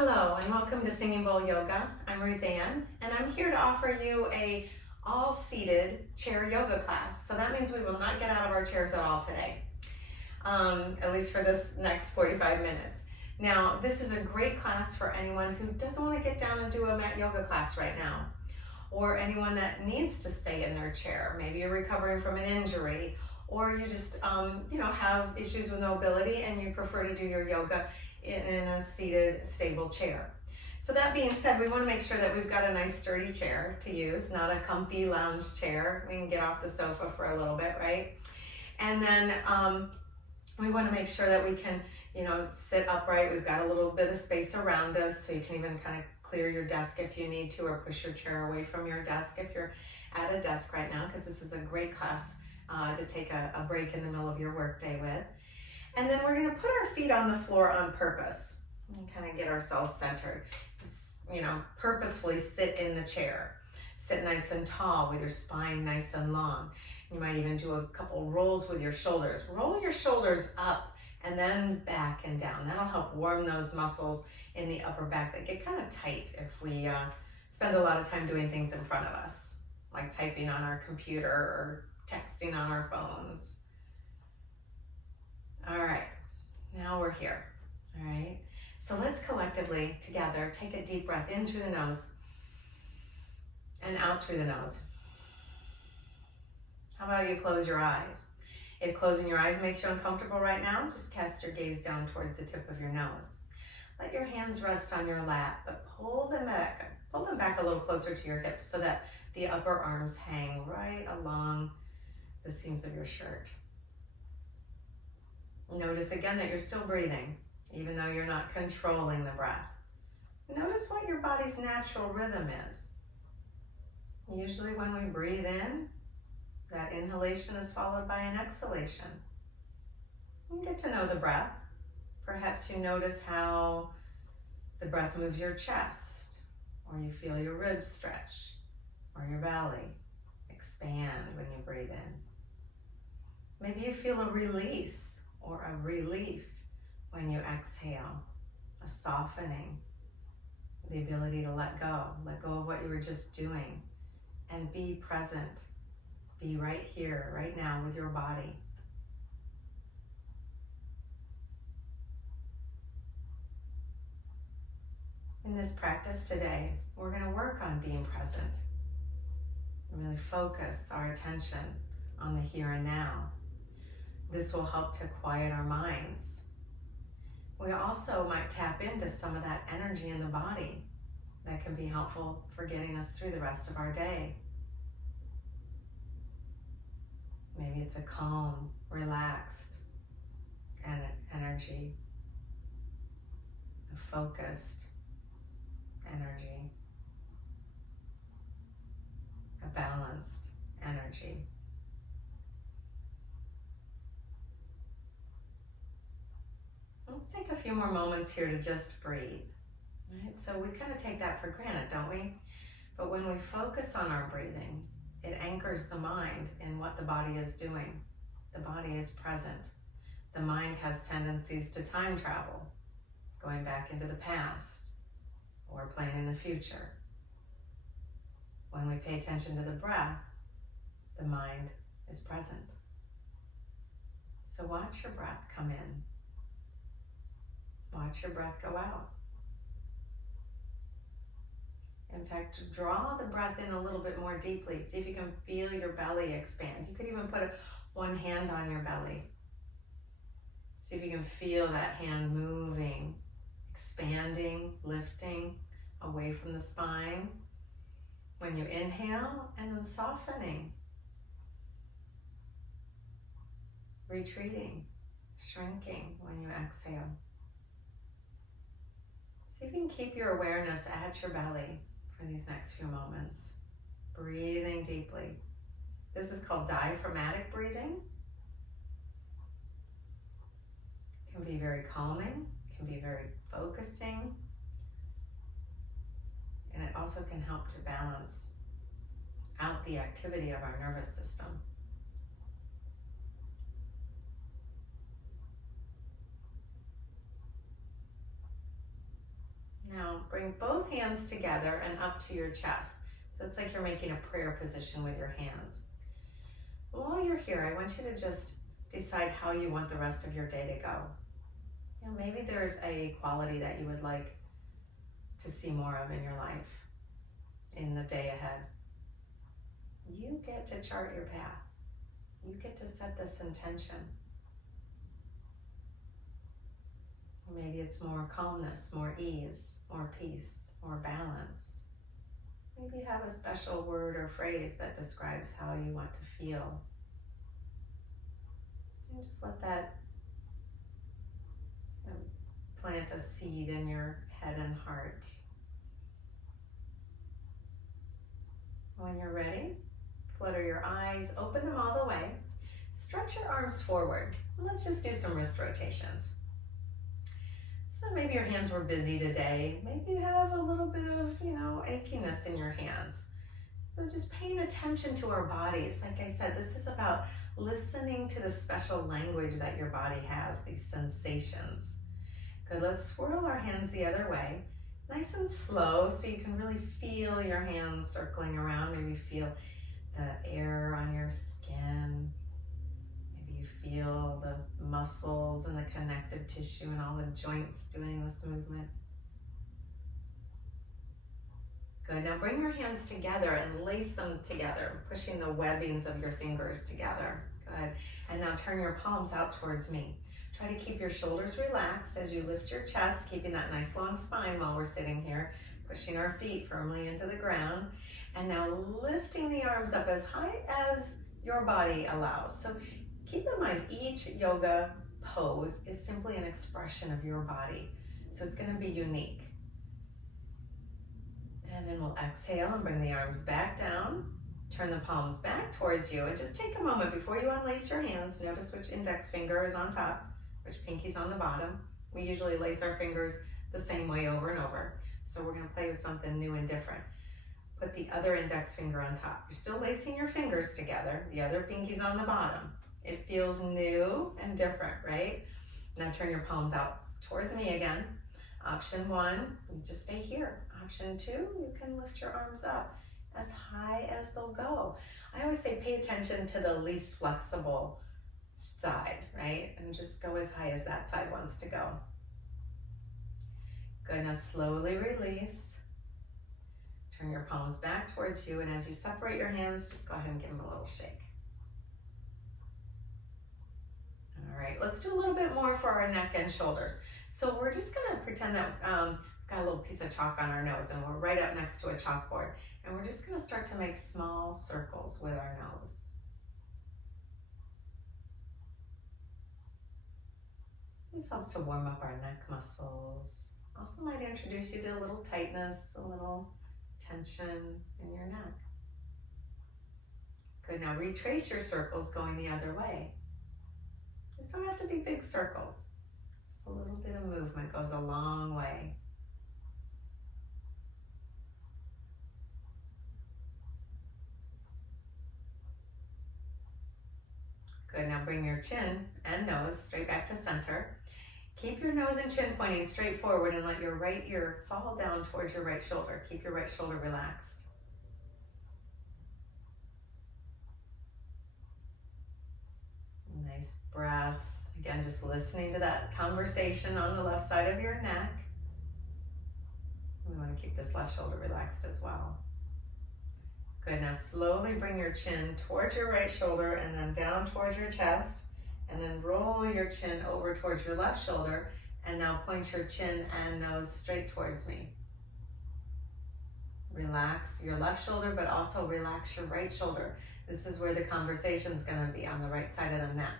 Hello and welcome to Singing Bowl Yoga. I'm Ruth Ann and I'm here to offer you a all-seated chair yoga class. So that means we will not get out of our chairs at all today, at least for this next 45 minutes. Now, this is a great class for anyone who doesn't want to get down and do a mat yoga class right now, or anyone that needs to stay in their chair. Maybe you're recovering from an injury, or you just have issues with mobility and you prefer to do your yoga in a seated, stable chair. So that being said, we want to make sure that we've got a nice sturdy chair to use, not a comfy lounge chair. We can get off the sofa for a little bit, right? And then we want to make sure that we can, sit upright. We've got a little bit of space around us, so you can even kind of clear your desk if you need to, or push your chair away from your desk if you're at a desk right now, because this is a great class to take a break in the middle of your workday with. And then we're going to put our feet on the floor on purpose and kind of get ourselves centered. Purposefully sit in the chair. Sit nice and tall with your spine nice and long. You might even do a couple rolls with your shoulders. Roll your shoulders up and then back and down. That'll help warm those muscles in the upper back that get kind of tight if we spend a lot of time doing things in front of us, like typing on our computer or texting on our phones. All right, now we're here. All right, so let's collectively together take a deep breath in through the nose and out through the nose. How about you close your eyes? If closing your eyes makes you uncomfortable right now, just cast your gaze down towards the tip of your nose. Let your hands rest on your lap, but pull them back a little closer to your hips so that the upper arms hang right along the seams of your shirt. Notice again that you're still breathing, even though you're not controlling the breath. Notice what your body's natural rhythm is. Usually when we breathe in, that inhalation is followed by an exhalation. You get to know the breath. Perhaps you notice how the breath moves your chest, or you feel your ribs stretch, or your belly expand when you breathe in. Maybe you feel a release or a relief when you exhale, a softening, the ability to let go of what you were just doing, and be present. Be right here, right now with your body. In this practice today, we're going to work on being present and really focus our attention on the here and now. This will help to quiet our minds. We also might tap into some of that energy in the body that can be helpful for getting us through the rest of our day. Maybe it's a calm, relaxed energy, a focused energy, a balanced energy. Let's take a few more moments here to just breathe. Right? So we kind of take that for granted, don't we? But when we focus on our breathing, it anchors the mind in what the body is doing. The body is present. The mind has tendencies to time travel, going back into the past or playing in the future. When we pay attention to the breath, the mind is present. So watch your breath come in. Watch your breath go out. In fact, draw the breath in a little bit more deeply. See if you can feel your belly expand. You could even put one hand on your belly. See if you can feel that hand moving, expanding, lifting away from the spine when you inhale, and then softening, retreating, shrinking when you exhale. See if you can keep your awareness at your belly for these next few moments. Breathing deeply. This is called diaphragmatic breathing. It can be very calming, can be very focusing, and it also can help to balance out the activity of our nervous system. Now bring both hands together and up to your chest. So it's like you're making a prayer position with your hands. While you're here, I want you to just decide how you want the rest of your day to go. You know, maybe there's a quality that you would like to see more of in your life in the day ahead. You get to chart your path. You get to set this intention. Maybe it's more calmness, more ease, more peace, more balance. Maybe you have a special word or phrase that describes how you want to feel. And just let that plant a seed in your head and heart. When you're ready, flutter your eyes, open them all the way. Stretch your arms forward. And let's just do some wrist rotations. So maybe your hands were busy today. Maybe you have a little bit of, achiness in your hands. So just paying attention to our bodies. Like I said, this is about listening to the special language that your body has, these sensations. Good, let's swirl our hands the other way. Nice and slow so you can really feel your hands circling around. Maybe feel the air on your skin. Maybe you feel the muscles and the connective tissue and all the joints doing this movement. Good, now bring your hands together and lace them together, pushing the webbings of your fingers together. Good, and now turn your palms out towards me. Try to keep your shoulders relaxed as you lift your chest, keeping that nice long spine while we're sitting here, pushing our feet firmly into the ground. And now lifting the arms up as high as your body allows. So keep in mind, each yoga pose is simply an expression of your body. So it's going to be unique. And then we'll exhale and bring the arms back down. Turn the palms back towards you and just take a moment before you unlace your hands. Notice which index finger is on top, which pinky's on the bottom. We usually lace our fingers the same way over and over. So we're going to play with something new and different. Put the other index finger on top. You're still lacing your fingers together. The other pinky's on the bottom. It feels new and different, right? Now turn your palms out towards me again. Option 1, you just stay here. Option 2, you can lift your arms up as high as they'll go. I always say pay attention to the least flexible side, right? And just go as high as that side wants to go. Good, now slowly release. Turn your palms back towards you, and as you separate your hands, just go ahead and give them a little shake. All right, let's do a little bit more for our neck and shoulders. So we're just gonna pretend that we've got a little piece of chalk on our nose, and we're right up next to a chalkboard. And we're just gonna start to make small circles with our nose. This helps to warm up our neck muscles. Also might introduce you to a little tightness, a little tension in your neck. Good, now retrace your circles going the other way. These don't have to be big circles. Just a little bit of movement goes a long way. Good, now bring your chin and nose straight back to center. Keep your nose and chin pointing straight forward and let your right ear fall down towards your right shoulder. Keep your right shoulder relaxed. Nice breaths. Again, just listening to that conversation on the left side of your neck. We want to keep this left shoulder relaxed as well. Good, now slowly bring your chin towards your right shoulder and then down towards your chest. And then roll your chin over towards your left shoulder. And now point your chin and nose straight towards me. Relax your left shoulder, but also relax your right shoulder. This is where the conversation's gonna be, on the right side of the neck.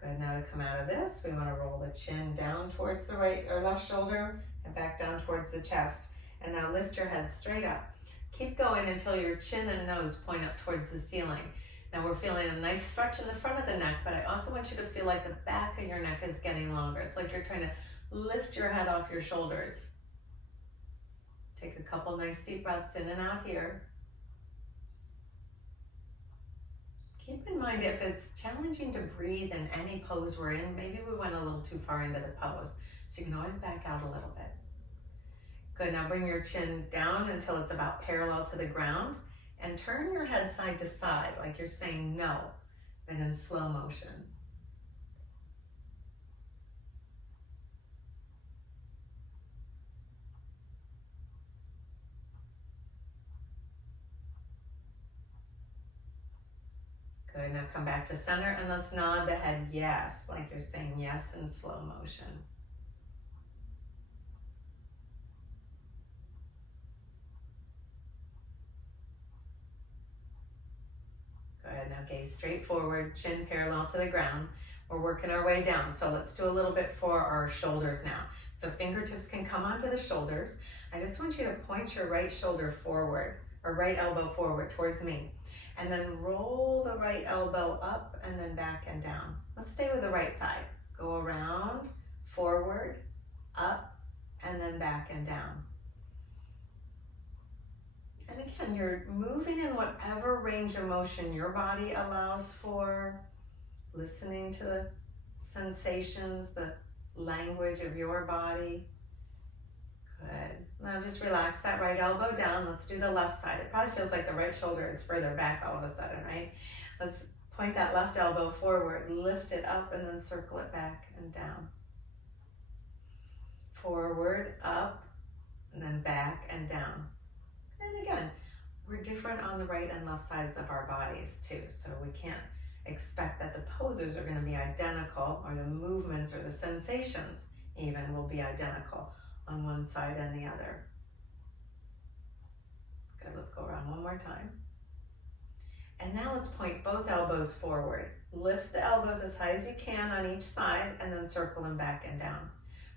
Good, now to come out of this, we wanna roll the chin down towards the right or left shoulder and back down towards the chest. And now lift your head straight up. Keep going until your chin and nose point up towards the ceiling. Now we're feeling a nice stretch in the front of the neck, but I also want you to feel like the back of your neck is getting longer. It's like you're trying to lift your head off your shoulders. Take a couple nice deep breaths in and out here. Keep in mind if it's challenging to breathe in any pose we're in, maybe we went a little too far into the pose. So you can always back out a little bit. Good, now bring your chin down until it's about parallel to the ground and turn your head side to side like you're saying no, but in slow motion. Good, now come back to center and let's nod the head yes, like you're saying yes in slow motion. Good, now gaze straight forward, chin parallel to the ground. We're working our way down, so let's do a little bit for our shoulders now. So fingertips can come onto the shoulders. I just want you to point your right shoulder forward, or right elbow forward towards me. And then roll the right elbow up and then back and down. Let's stay with the right side. Go around, forward, up, and then back and down. And again, you're moving in whatever range of motion your body allows for, listening to the sensations, the language of your body. Good. Now just relax that right elbow down. Let's do the left side. It probably feels like the right shoulder is further back all of a sudden, right? Let's point that left elbow forward, lift it up, and then circle it back and down. Forward, up, and then back and down. And again, we're different on the right and left sides of our bodies too, so we can't expect that the poses are going to be identical, or the movements or the sensations even will be identical on one side and the other. Good, let's go around one more time. And now let's point both elbows forward. Lift the elbows as high as you can on each side and then circle them back and down.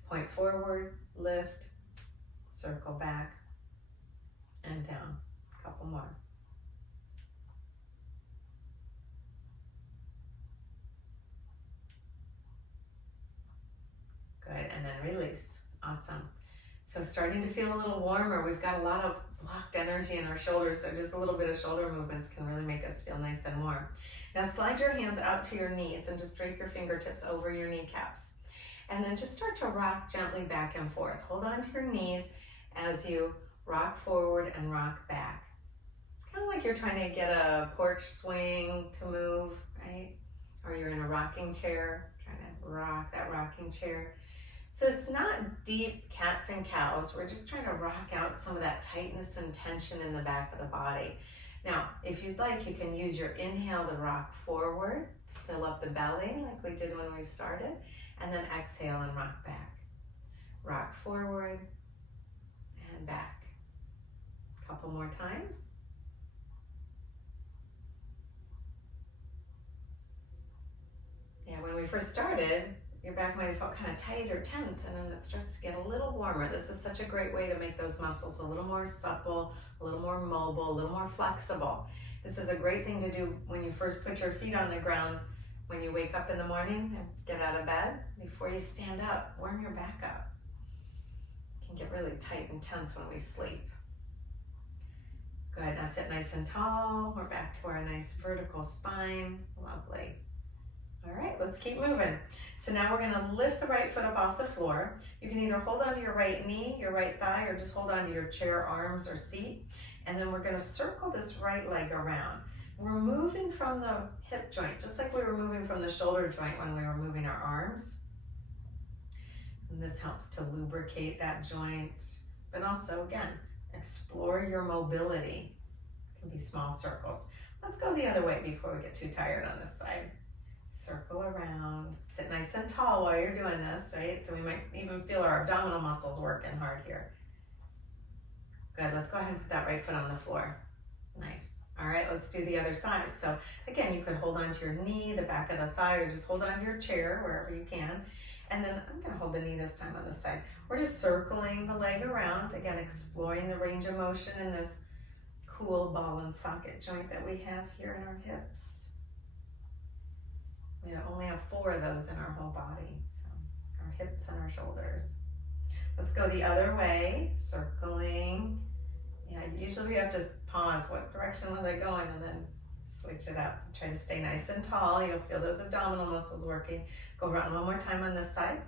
Point forward, lift, circle back and down. A couple more. Good, and then release. Awesome. So starting to feel a little warmer. We've got a lot of blocked energy in our shoulders, so just a little bit of shoulder movements can really make us feel nice and warm. Now slide your hands out to your knees and just drape your fingertips over your kneecaps. And then just start to rock gently back and forth. Hold on to your knees as you rock forward and rock back. Kind of like you're trying to get a porch swing to move, right? Or you're in a rocking chair, trying to rock that rocking chair. So it's not deep cats and cows. We're just trying to rock out some of that tightness and tension in the back of the body. Now, if you'd like, you can use your inhale to rock forward, fill up the belly like we did when we started, and then exhale and rock back. Rock forward and back. A couple more times. Yeah, when we first started, your back might have felt kind of tight or tense, and then it starts to get a little warmer. This is such a great way to make those muscles a little more supple, a little more mobile, a little more flexible. This is a great thing to do when you first put your feet on the ground, when you wake up in the morning and get out of bed. Before you stand up, warm your back up. It can get really tight and tense when we sleep. Good, now sit nice and tall. We're back to our nice vertical spine. Lovely. All right, let's keep moving. So now we're gonna lift the right foot up off the floor. You can either hold onto your right knee, your right thigh, or just hold onto your chair arms or seat. And then we're gonna circle this right leg around. We're moving from the hip joint, just like we were moving from the shoulder joint when we were moving our arms. And this helps to lubricate that joint, but also, again, explore your mobility. It can be small circles. Let's go the other way before we get too tired on this side. Circle around, sit nice and tall while you're doing this, right? So we might even feel our abdominal muscles working hard here. Good, let's go ahead and put that right foot on the floor. Nice. All right, let's do the other side. So again, you could hold onto your knee, the back of the thigh, or just hold onto your chair, wherever you can. And then I'm gonna hold the knee this time on this side. We're just circling the leg around, again, exploring the range of motion in this cool ball and socket joint that we have here in our hips. We only have 4 of those in our whole body, so our hips and our shoulders. Let's go the other way, circling. Yeah, usually we have to pause. What direction was I going? And then Switch it up. Try to stay nice and tall. You'll feel those abdominal muscles working. Go around one more time on this side.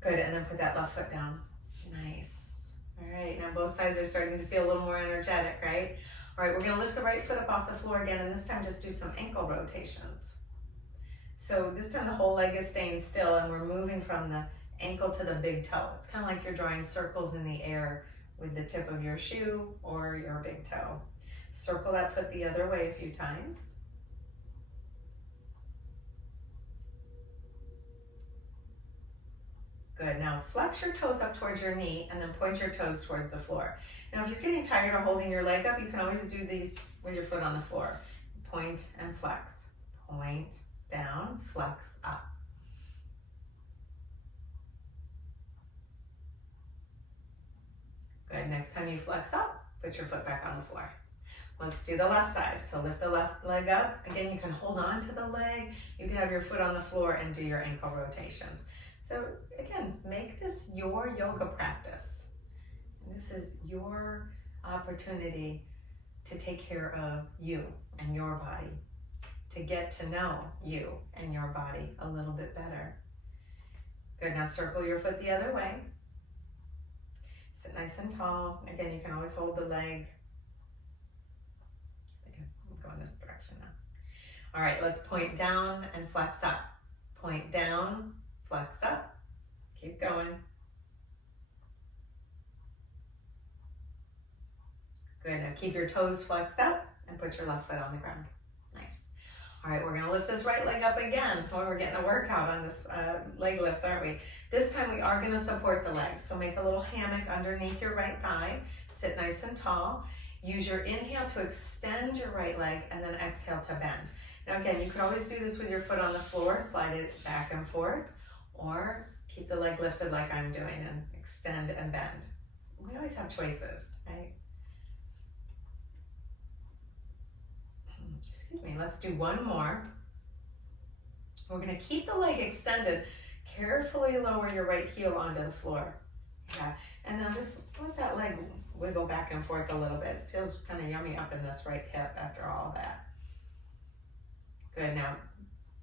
Good, and then put that left foot down. Nice. All right, now both sides are starting to feel a little more energetic, right? All right, we're gonna lift the right foot up off the floor again, and this time just do some ankle rotations. So this time the whole leg is staying still, and we're moving from the ankle to the big toe. It's kind of like you're drawing circles in the air with the tip of your shoe or your big toe. Circle that foot the other way a few times. Good, now flex your toes up towards your knee and then point your toes towards the floor. Now if you're getting tired of holding your leg up, you can always do these with your foot on the floor. Point and flex. Point, down, flex, up. Good, next time you flex up, put your foot back on the floor. Let's do the left side. So lift the left leg up. Again, you can hold on to the leg. You can have your foot on the floor and do your ankle rotations. So again, make this your yoga practice. And this is your opportunity to take care of you and your body, to get to know you and your body a little bit better. Good, now circle your foot the other way. Sit nice and tall. Again, you can always hold the leg. Go in this direction now. All right, let's point down and flex up. Point down, flex up. Keep going. Good, now keep your toes flexed up and put your left foot on the ground. Nice. All right, we're gonna lift this right leg up again. Boy, we're getting a workout on this leg lifts, aren't we? This time we are gonna support the legs. So make a little hammock underneath your right thigh. Sit nice and tall. Use your inhale to extend your right leg and then exhale to bend. Now again, you can always do this with your foot on the floor, slide it back and forth, or keep the leg lifted like I'm doing and extend and bend. We always have choices, right? Excuse me, let's do one more. We're gonna keep the leg extended. Carefully lower your right heel onto the floor. Yeah, and then just let that leg wiggle back and forth a little bit. It feels kind of yummy up in this right hip after all of that. Good, now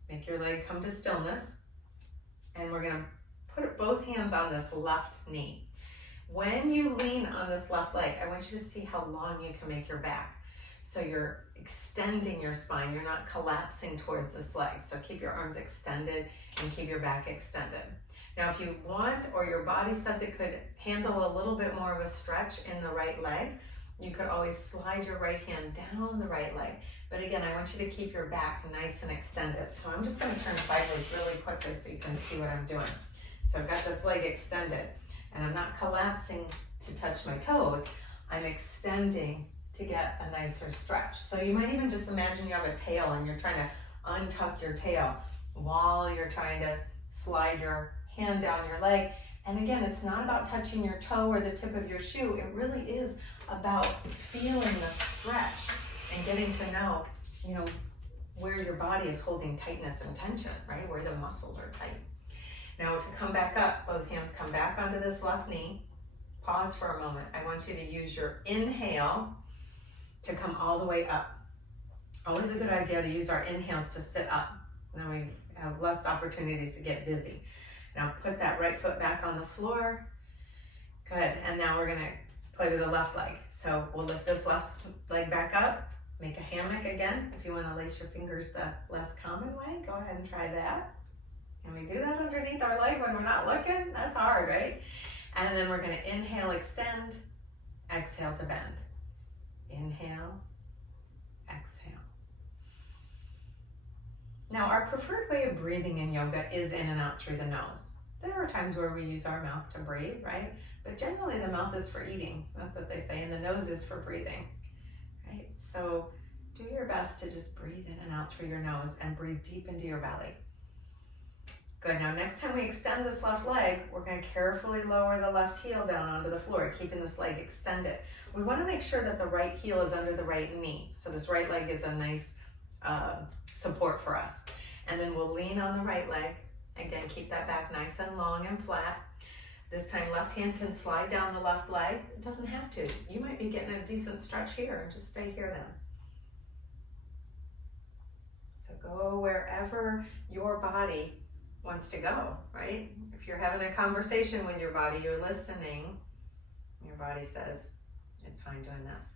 make your leg come to stillness. And we're gonna put both hands on this left knee. When you lean on this left leg, I want you to see how long you can make your back. So you're extending your spine, you're not collapsing towards this leg. So keep your arms extended and keep your back extended. Now, if you want, or your body says it could handle a little bit more of a stretch in the right leg, you could always slide your right hand down the right leg. But again, I want you to keep your back nice and extended. So I'm just gonna turn sideways really quickly so you can see what I'm doing. So I've got this leg extended and I'm not collapsing to touch my toes. I'm extending to get a nicer stretch. So you might even just imagine you have a tail and you're trying to untuck your tail while you're trying to slide your hand down your leg. And again, it's not about touching your toe or the tip of your shoe. It really is about feeling the stretch and getting to know, where your body is holding tightness and tension, right? Where the muscles are tight. Now to come back up, both hands come back onto this left knee. Pause for a moment. I want you to use your inhale to come all the way up. Always a good idea to use our inhales to sit up. Then we have less opportunities to get dizzy. Now put that right foot back on the floor. Good, and now we're gonna play with the left leg. So we'll lift this left leg back up, make a hammock again. If you wanna lace your fingers the less common way, go ahead and try that. Can we do that underneath our leg when we're not looking? That's hard, right? And then we're gonna inhale, extend, exhale to bend. Inhale, exhale. Now, our preferred way of breathing in yoga is in and out through the nose. There are times where we use our mouth to breathe, right? But generally the mouth is for eating. That's what they say, and the nose is for breathing, right? So do your best to just breathe in and out through your nose and breathe deep into your belly. Good, now next time we extend this left leg, we're gonna carefully lower the left heel down onto the floor, keeping this leg extended. We wanna make sure that the right heel is under the right knee. So this right leg is a nice support for us. And then we'll lean on the right leg. Again, keep that back nice and long and flat. This time left hand can slide down the left leg. It doesn't have to. You might be getting a decent stretch here. Just stay here then. So go wherever your body wants to go, right? If you're having a conversation with your body, you're listening, your body says, it's fine doing this.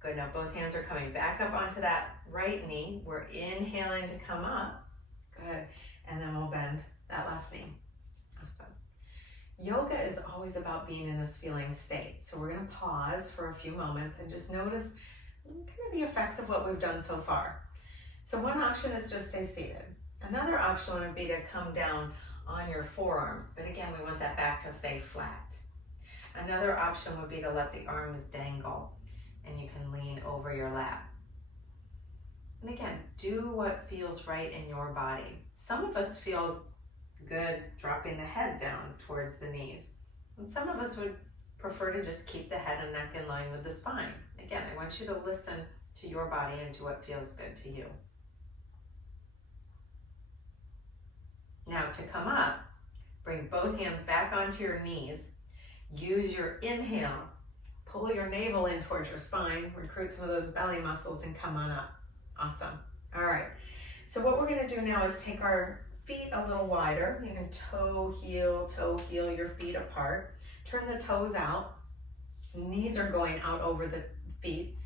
Good, now both hands are coming back up onto that right knee. We're inhaling to come up. Good, and then we'll bend that left knee. Awesome. Yoga is always about being in this feeling state. So we're gonna pause for a few moments and just notice kind of the effects of what we've done so far. So one option is just stay seated. Another option would be to come down on your forearms, but again, we want that back to stay flat. Another option would be to let the arms dangle and you can lean over your lap. And again, do what feels right in your body. Some of us feel good dropping the head down towards the knees, and some of us would prefer to just keep the head and neck in line with the spine. Again, I want you to listen to your body and to what feels good to you. Now to come up, bring both hands back onto your knees. Use your inhale. Pull your navel in towards your spine. Recruit some of those belly muscles and come on up. Awesome. All right. So what we're going to do now is take our feet a little wider. You can toe heel your feet apart. Turn the toes out. Knees are going out over the feet.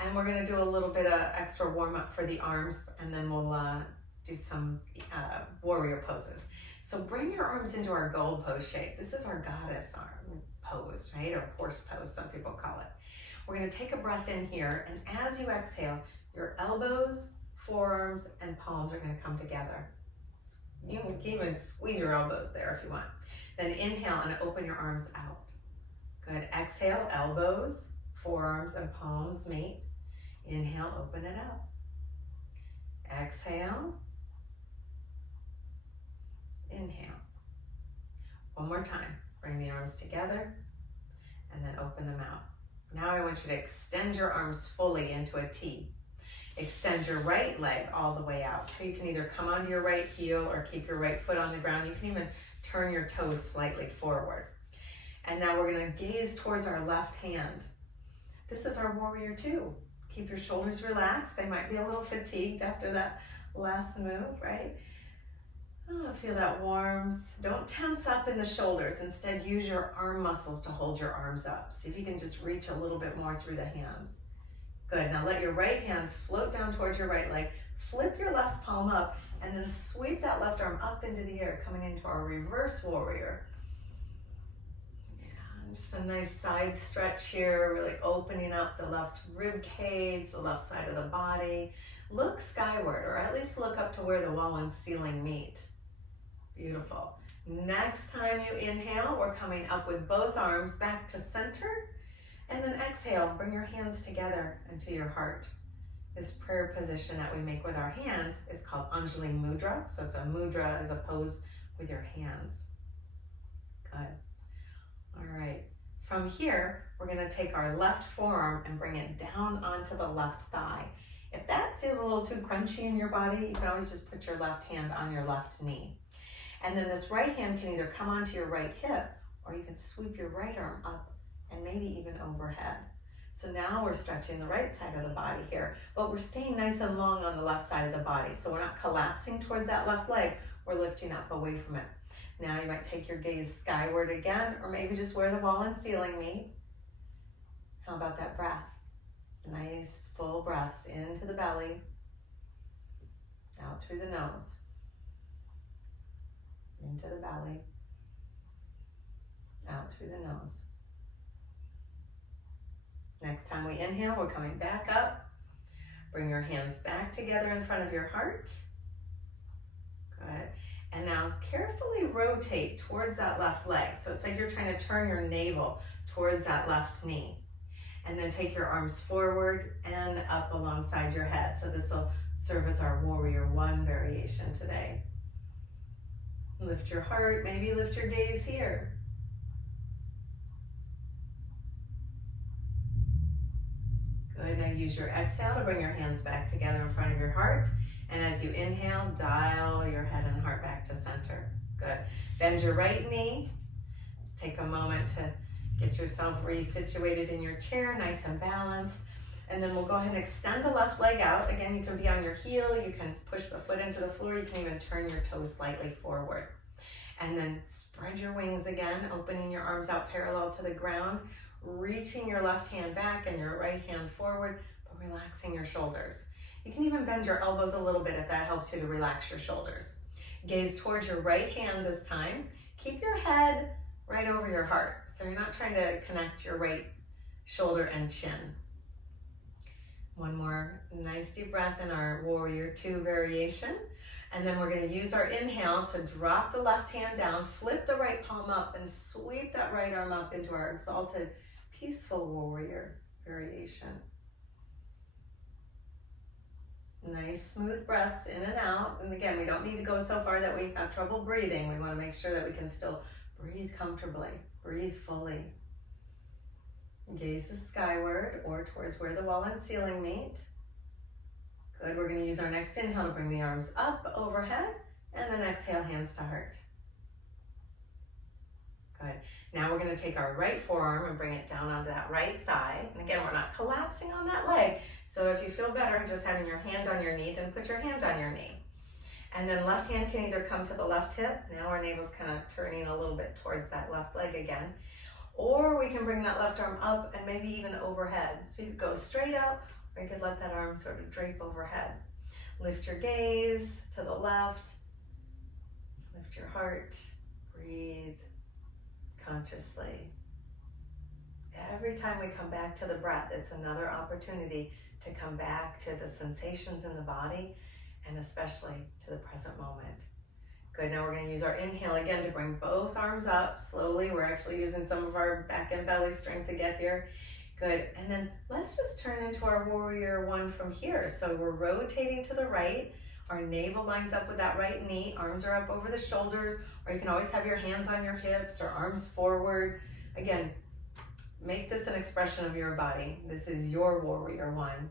And we're going to do a little bit of extra warm up for the arms, and then we'll do some warrior poses. So bring your arms into our gold pose shape. This is our goddess arm pose, right? Or horse pose, some people call it. We're going to take a breath in here, and as you exhale, your elbows, forearms, and palms are going to come together. You can even squeeze your elbows there if you want. Then inhale and open your arms out. Good. Exhale, elbows, forearms, and palms meet. Inhale, open it out. Exhale. Inhale. One more time. Bring the arms together and then open them out. Now I want you to extend your arms fully into a T. Extend your right leg all the way out. So you can either come onto your right heel or keep your right foot on the ground. You can even turn your toes slightly forward. And now we're going to gaze towards our left hand. This is our warrior two. Keep your shoulders relaxed. They might be a little fatigued after that last move, right? Oh, feel that warmth. Don't tense up in the shoulders. Instead, use your arm muscles to hold your arms up. See if you can just reach a little bit more through the hands. Good. Now let your right hand float down towards your right leg. Flip your left palm up and then sweep that left arm up into the air, coming into our reverse warrior. Just a nice side stretch here, really opening up the left rib cage, the left side of the body. Look skyward, or at least look up to where the wall and ceiling meet. Beautiful. Next time you inhale, we're coming up with both arms back to center. And then exhale, bring your hands together into your heart. This prayer position that we make with our hands is called Anjali Mudra. So it's a mudra as a pose with your hands. Good. All right, from here, we're gonna take our left forearm and bring it down onto the left thigh. If that feels a little too crunchy in your body, you can always just put your left hand on your left knee. And then this right hand can either come onto your right hip, or you can sweep your right arm up and maybe even overhead. So now we're stretching the right side of the body here, but we're staying nice and long on the left side of the body. So we're not collapsing towards that left leg, we're lifting up away from it. Now you might take your gaze skyward again, or maybe just where the wall and ceiling meet. How about that breath? Nice full breaths into the belly, out through the nose, into the belly, out through the nose. Next time we inhale, we're coming back up. Bring your hands back together in front of your heart. Good. And now carefully rotate towards that left leg. So it's like you're trying to turn your navel towards that left knee. And then take your arms forward and up alongside your head. So this will serve as our warrior one variation today. Lift your heart, maybe lift your gaze here. Good, now use your exhale to bring your hands back together in front of your heart. And as you inhale, dial your head and heart back to center. Good. Bend your right knee. Just take a moment to get yourself resituated in your chair, nice and balanced. And then we'll go ahead and extend the left leg out. Again, you can be on your heel, you can push the foot into the floor, you can even turn your toes slightly forward. And then spread your wings again, opening your arms out parallel to the ground, reaching your left hand back and your right hand forward, but relaxing your shoulders. You can even bend your elbows a little bit if that helps you to relax your shoulders. Gaze towards your right hand this time. Keep your head right over your heart, so you're not trying to connect your right shoulder and chin. One more nice deep breath in our Warrior Two variation. And then we're going to use our inhale to drop the left hand down, flip the right palm up, and sweep that right arm up into our exalted, peaceful warrior variation. Nice smooth breaths in and out. And again, we don't need to go so far that we have trouble breathing. We want to make sure that we can still breathe comfortably, breathe fully. Gaze skyward or towards where the wall and ceiling meet. Good, we're going to use our next inhale to bring the arms up overhead, and then exhale, hands to heart. Good. Now we're going to take our right forearm and bring it down onto that right thigh. And again, we're not collapsing on that leg. So if you feel better just having your hand on your knee, then put your hand on your knee. And then left hand can either come to the left hip. Now our navel's kind of turning a little bit towards that left leg again. Or we can bring that left arm up and maybe even overhead. So you could go straight out, or you could let that arm sort of drape overhead. Lift your gaze to the left. Lift your heart. Breathe consciously. Every time we come back to the breath, it's another opportunity to come back to the sensations in the body and especially to the present moment. Good, now we're going to use our inhale again to bring both arms up slowly. We're actually using some of our back and belly strength to get here. Good, and then let's just turn into our Warrior One from here. So we're rotating to the right. Our navel lines up with that right knee. Arms are up over the shoulders, or you can always have your hands on your hips or arms forward. Again, make this an expression of your body. This is your Warrior One.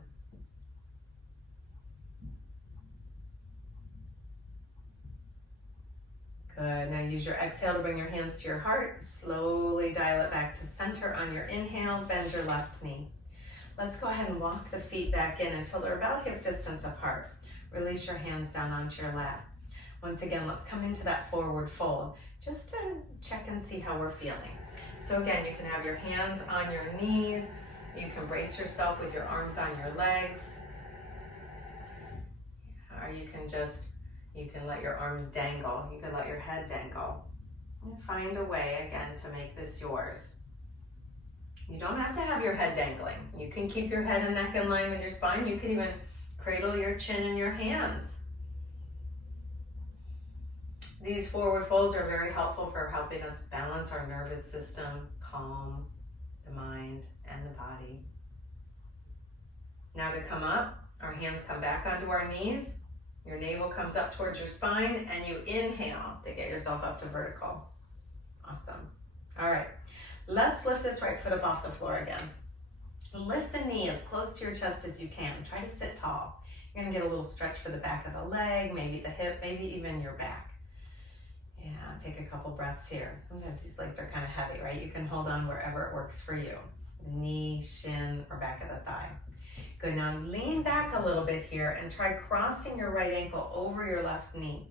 Good, now use your exhale to bring your hands to your heart. Slowly dial it back to center on your inhale, bend your left knee. Let's go ahead and walk the feet back in until they're about hip distance apart. Release your hands down onto your lap. Once again, let's come into that forward fold just to check and see how we're feeling. So again, you can have your hands on your knees. You can brace yourself with your arms on your legs. Or you can let your arms dangle. You can let your head dangle. And find a way, again, to make this yours. You don't have to have your head dangling. You can keep your head and neck in line with your spine. You can even cradle your chin in your hands. These forward folds are very helpful for helping us balance our nervous system, calm the mind and the body. Now to come up, our hands come back onto our knees. Your navel comes up towards your spine, and you inhale to get yourself up to vertical. Awesome. All right, let's lift this right foot up off the floor again. Lift the knee as close to your chest as you can. Try to sit tall. You're gonna get a little stretch for the back of the leg, maybe the hip, maybe even your back. Yeah, take a couple breaths here. Sometimes these legs are kind of heavy, right? You can hold on wherever it works for you. Knee, shin, or back of the thigh. Good, now lean back a little bit here and try crossing your right ankle over your left knee.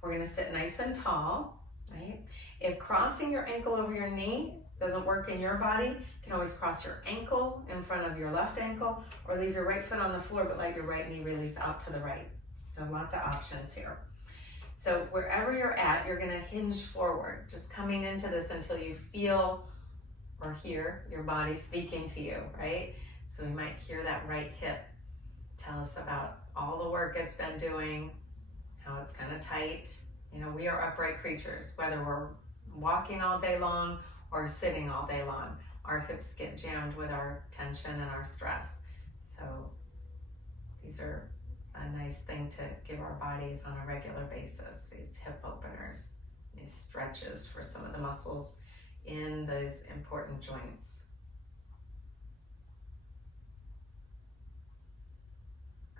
We're gonna sit nice and tall, right? If crossing your ankle over your knee doesn't work in your body, you can always cross your ankle in front of your left ankle, or leave your right foot on the floor but let your right knee release out to the right. So lots of options here. So wherever you're at, you're gonna hinge forward, just coming into this until you feel or hear your body speaking to you, right? So we might hear that right hip tell us about all the work it's been doing, how it's kind of tight. You know, we are upright creatures, whether we're walking all day long or sitting all day long. Our hips get jammed with our tension and our stress. So these are a nice thing to give our bodies on a regular basis, these hip openers, these stretches for some of the muscles in those important joints.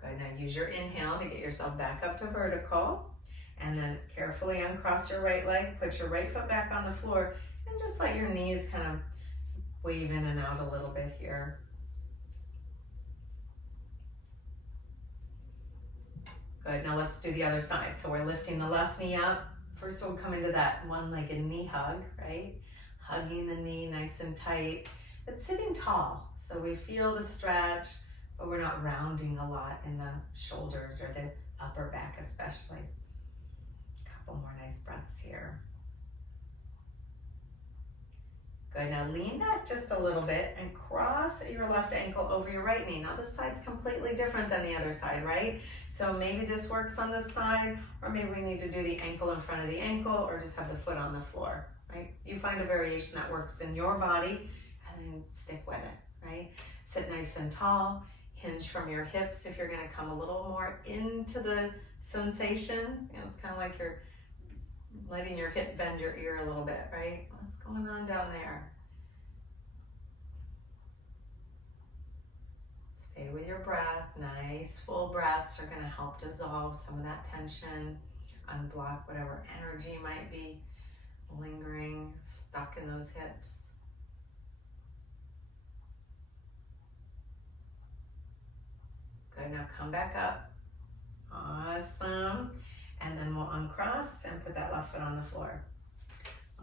Good, now use your inhale to get yourself back up to vertical, and then carefully uncross your right leg, put your right foot back on the floor, and just let your knees kind of wave in and out a little bit here. Good, now let's do the other side. So we're lifting the left knee up. First we'll come into that one-legged knee hug, right? Hugging the knee nice and tight, but sitting tall. So we feel the stretch, but we're not rounding a lot in the shoulders or the upper back especially. A couple more nice breaths here. Good, now lean back just a little bit and cross your left ankle over your right knee. Now this side's completely different than the other side, right? So maybe this works on this side, or maybe we need to do the ankle in front of the ankle, or just have the foot on the floor, right? You find a variation that works in your body and then stick with it, right? Sit nice and tall, hinge from your hips if you're gonna come a little more into the sensation. You know, it's kind of like you're letting your hip bend your ear a little bit, right? What's going on down there? Stay with your breath. Nice full breaths are going to help dissolve some of that tension, unblock whatever energy might be lingering, stuck in those hips. Good, now come back up. Awesome. And then we'll uncross and put that left foot on the floor.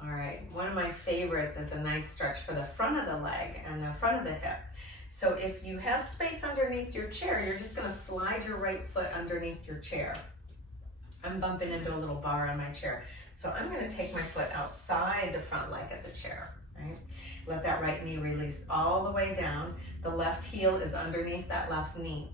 All right, one of my favorites is a nice stretch for the front of the leg and the front of the hip. So if you have space underneath your chair, you're just gonna slide your right foot underneath your chair. I'm bumping into a little bar on my chair. So I'm gonna take my foot outside the front leg of the chair, right? Let that right knee release all the way down. The left heel is underneath that left knee.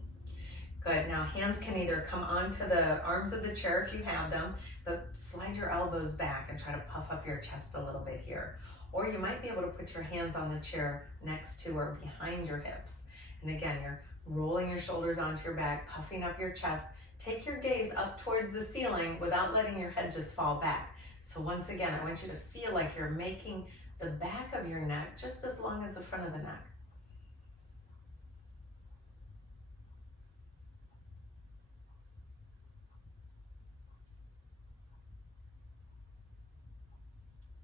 Good, now hands can either come onto the arms of the chair if you have them, but slide your elbows back and try to puff up your chest a little bit here. Or you might be able to put your hands on the chair next to or behind your hips. And again, you're rolling your shoulders onto your back, puffing up your chest. Take your gaze up towards the ceiling without letting your head just fall back. So once again, I want you to feel like you're making the back of your neck just as long as the front of the neck.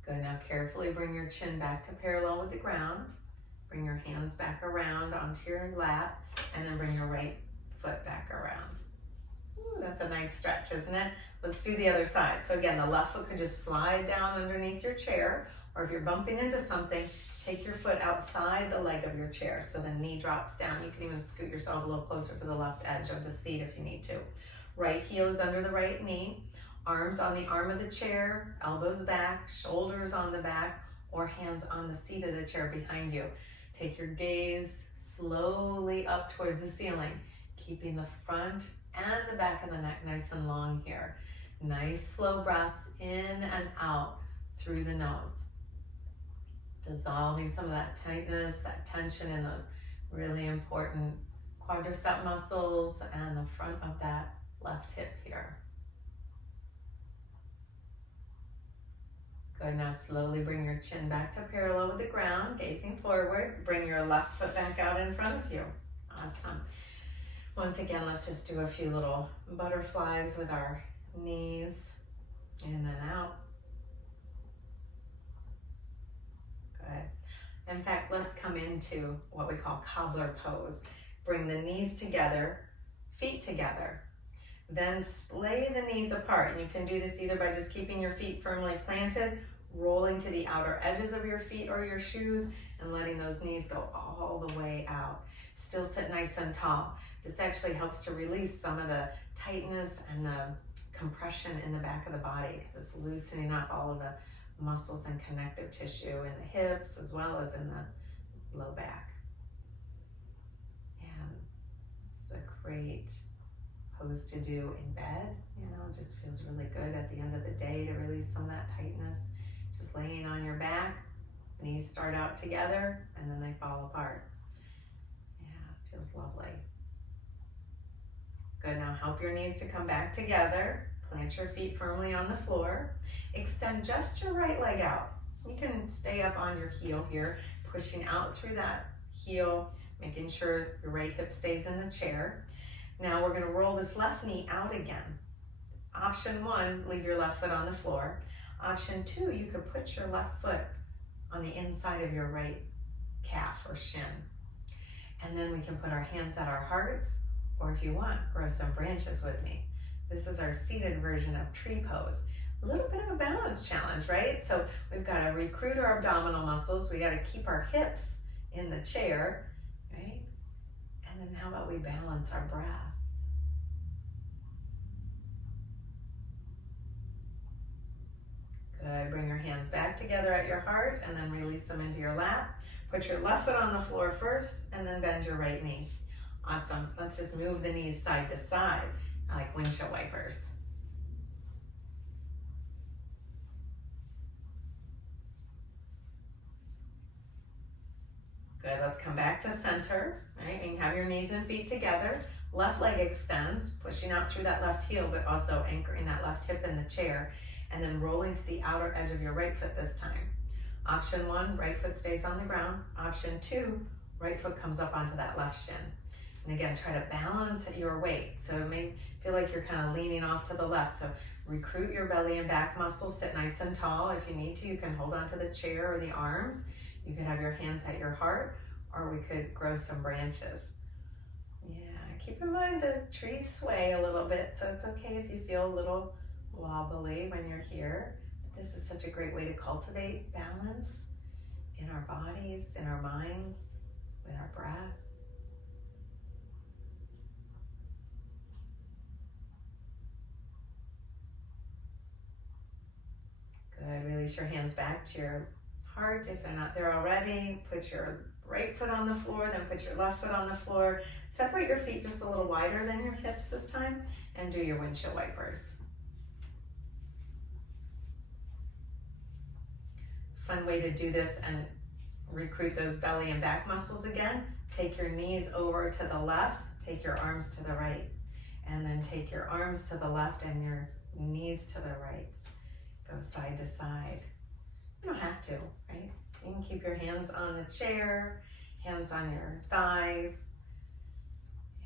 Good, now carefully bring your chin back to parallel with the ground. Bring your hands back around onto your lap, and then bring your right foot back around. Ooh, that's a nice stretch, isn't it? Let's do the other side. So again, the left foot could just slide down underneath your chair, or if you're bumping into something, take your foot outside the leg of your chair so the knee drops down. You can even scoot yourself a little closer to the left edge of the seat if you need to. Right heel is under the right knee. Arms on the arm of the chair, elbows back, shoulders on the back, or hands on the seat of the chair behind you. Take your gaze slowly up towards the ceiling, keeping the front and the back of the neck nice and long here. Nice slow breaths in and out through the nose. Dissolving some of that tightness, that tension in those really important quadricep muscles and the front of that left hip here. Good, now slowly bring your chin back to parallel with the ground, gazing forward. Bring your left foot back out in front of you. Awesome. Once again, let's just do a few little butterflies with our knees in and out. Good. In fact, let's come into what we call cobbler pose. Bring the knees together, feet together. Then splay the knees apart. And you can do this either by just keeping your feet firmly planted, rolling to the outer edges of your feet or your shoes, and letting those knees go all the way out. Still sit nice and tall. This actually helps to release some of the tightness and the compression in the back of the body because it's loosening up all of the muscles and connective tissue in the hips as well as in the low back. And this is a great pose to do in bed. You know, it just feels really good at the end of the day to release some of that tightness. Just laying on your back, knees start out together and then they fall apart. Yeah, it feels lovely. Good, now help your knees to come back together. Plant your feet firmly on the floor. Extend just your right leg out. You can stay up on your heel here, pushing out through that heel, making sure your right hip stays in the chair. Now we're gonna roll this left knee out again. Option 1, leave your left foot on the floor. Option 2, you could put your left foot on the inside of your right calf or shin. And then we can put our hands at our hearts, or if you want, grow some branches with me. This is our seated version of tree pose. A little bit of a balance challenge, right? So we've got to recruit our abdominal muscles. We got to keep our hips in the chair, right? And then how about we balance our breath? Good. Bring your hands back together at your heart and then release them into your lap. Put your left foot on the floor first and then bend your right knee. Awesome. Let's just move the knees side to side like windshield wipers. Good. Let's come back to center, right? And have your knees and feet together. Left leg extends, pushing out through that left heel, but also anchoring that left hip in the chair. And then rolling to the outer edge of your right foot this time. Option 1, right foot stays on the ground. Option 2, right foot comes up onto that left shin. And again, try to balance your weight. So it may feel like you're kind of leaning off to the left. So recruit your belly and back muscles, sit nice and tall. If you need to, you can hold onto the chair or the arms. You could have your hands at your heart, or we could grow some branches. Yeah, keep in mind the trees sway a little bit, so it's okay if you feel a little wobbly when you're here. But this is such a great way to cultivate balance in our bodies, in our minds, with our breath. Good. Release your hands back to your heart if they're not there already. Put your right foot on the floor, then put your left foot on the floor. Separate your feet just a little wider than your hips this time, and do your windshield wipers. Fun way to do this and recruit those belly and back muscles again. Take your knees over to the left, take your arms to the right, and then take your arms to the left and your knees to the right. Go side to side. You don't have to, right? You can keep your hands on the chair, hands on your thighs.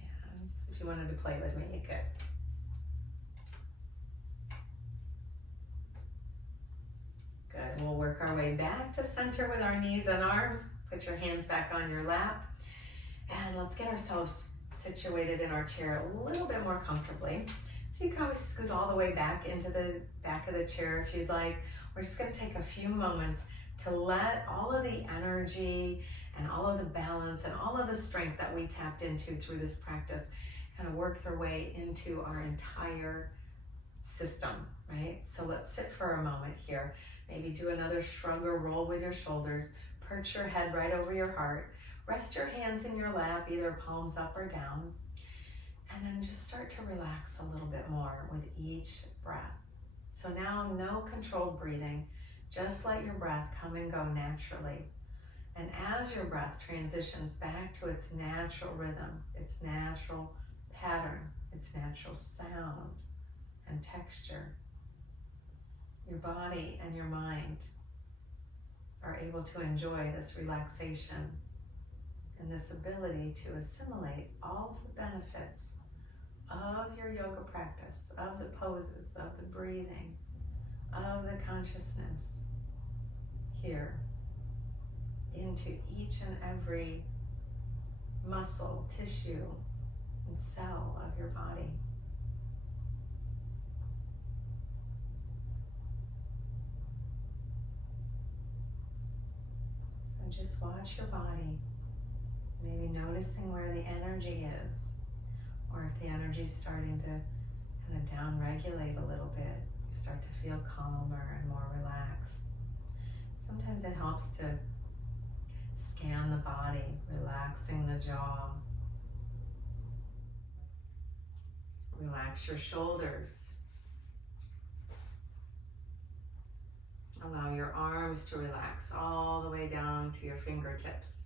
Yeah, just if you wanted to play with me, you could. Good. We'll work our way back to center with our knees and arms. Put your hands back on your lap. And let's get ourselves situated in our chair a little bit more comfortably. So you can always scoot all the way back into the back of the chair if you'd like. We're just going to take a few moments to let all of the energy and all of the balance and all of the strength that we tapped into through this practice kind of work their way into our entire system, right? So let's sit for a moment here. Maybe do another shrug or roll with your shoulders. Perch your head right over your heart. Rest your hands in your lap, either palms up or down. And then just start to relax a little bit more with each breath. So now no controlled breathing. Just let your breath come and go naturally. And as your breath transitions back to its natural rhythm, its natural pattern, its natural sound and texture, your body and your mind are able to enjoy this relaxation and this ability to assimilate all of the benefits of your yoga practice, of the poses, of the breathing, of the consciousness here into each and every muscle, tissue, and cell of your body. So just watch your body, maybe noticing where the energy is, or if the energy is starting to kind of down-regulate a little bit, you start to feel calmer and more relaxed. Sometimes it helps to scan the body, relaxing the jaw. Relax your shoulders. Allow your arms to relax all the way down to your fingertips.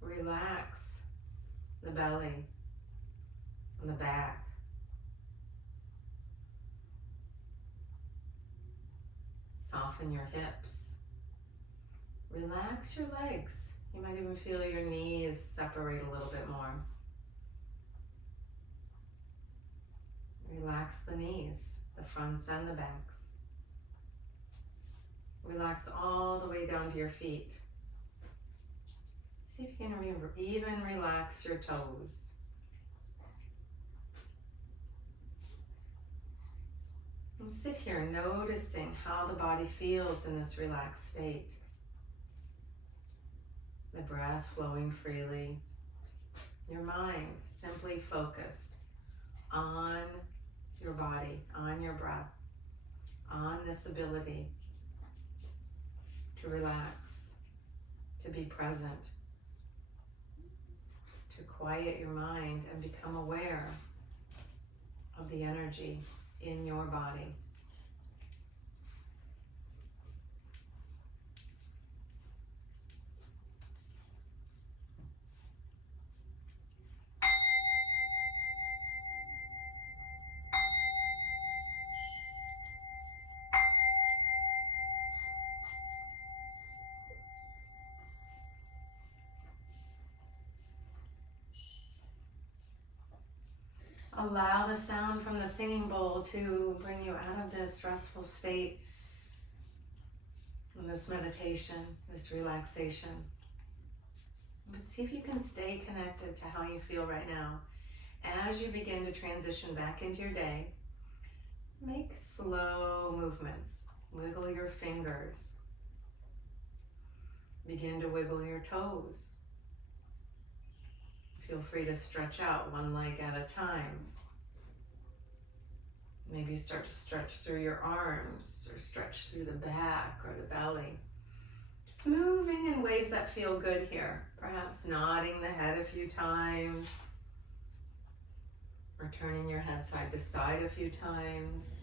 Relax the belly and the back. Soften your hips. Relax your legs. You might even feel your knees separate a little bit more. Relax the knees, the fronts and the backs. Relax all the way down to your feet. See if you can even relax your toes. And sit here noticing how the body feels in this relaxed state. The breath flowing freely. Your mind simply focused on your body, on your breath, on this ability to relax, to be present, to quiet your mind and become aware of the energy in your body. Allow the sound from the singing bowl to bring you out of this restful state, and this meditation, this relaxation. But see if you can stay connected to how you feel right now. As you begin to transition back into your day, make slow movements. Wiggle your fingers. Begin to wiggle your toes. Feel free to stretch out one leg at a time. Maybe start to stretch through your arms or stretch through the back or the belly. Just moving in ways that feel good here. Perhaps nodding the head a few times or turning your head side to side a few times.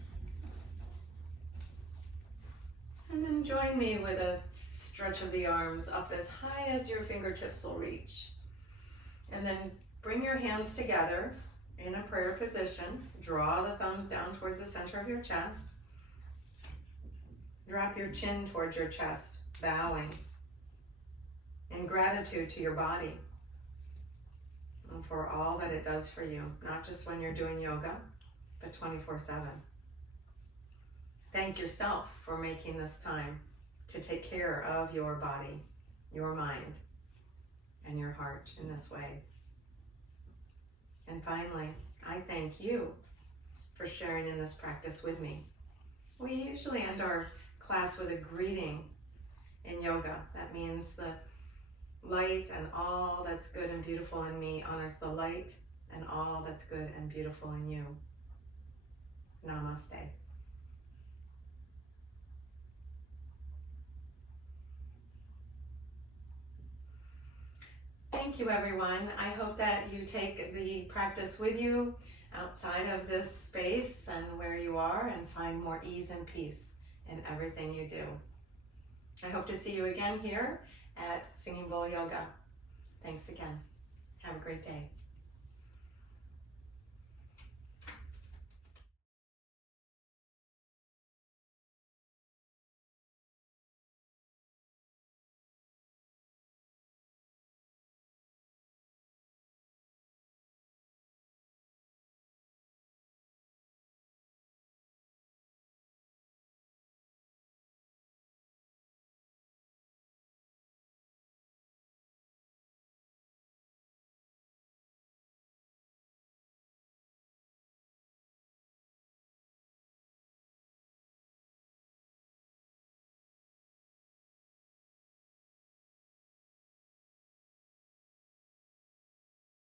And then join me with a stretch of the arms up as high as your fingertips will reach. And then bring your hands together in a prayer position. Draw the thumbs down towards the center of your chest. Drop your chin towards your chest, bowing in gratitude to your body and for all that it does for you, not just when you're doing yoga, but 24/7. Thank yourself for making this time to take care of your body, your mind, and your heart in this way. And finally, I thank you for sharing in this practice with me. We usually end our class with a greeting in yoga. That means the light and all that's good and beautiful in me honors the light and all that's good and beautiful in you. Namaste. Thank you, everyone. I hope that you take the practice with you outside of this space and where you are and find more ease and peace in everything you do. I hope to see you again here at Singing Bowl Yoga. Thanks again. Have a great day.